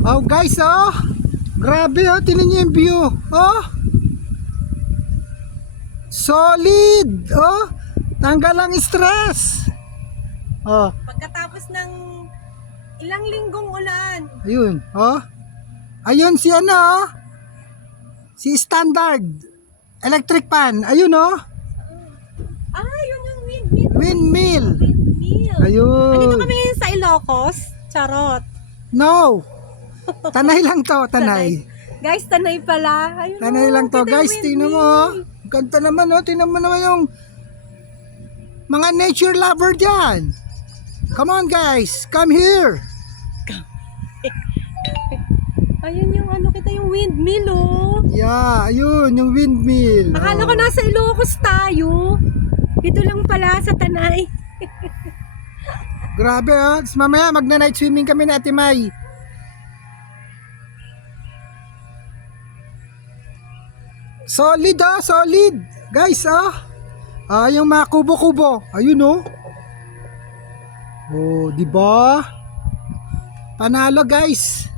Oh guys, oh. Grabe, oh. Tingnan niyo yung view. Oh. Solid. Oh. Tanggal ang stress. Oh. Pagkatapos ng ilang linggong ulan. Ayun, oh. Ayun si ano, oh. Si Standard Electric Pan. Ayun, oh. Yun yung windmill. Windmill. Windmill. Ayun. Andito kami ngayon sa Ilocos. Charot. No. Tanay lang to, tanay. Guys, tanay pala. Ayun, Tanay lang to, kita yung guys. Tingnan mo, oh. Ganda naman, oh. Tingnan mo naman yung mga nature lover dyan. Come on, guys. Come here. Ayun yung ano kita yung windmill, oh. Yeah, ayun, yung windmill. Akala ko Oh. nasa Ilocos tayo. Dito lang pala sa Tanay. Grabe, oh. Tapos mamaya magna-night swimming kami na Ate May. Solid, oh. Solid. Guys, oh. Yung mga kubo-kubo. Ayun, oh. Oh, di ba? Panalo, guys.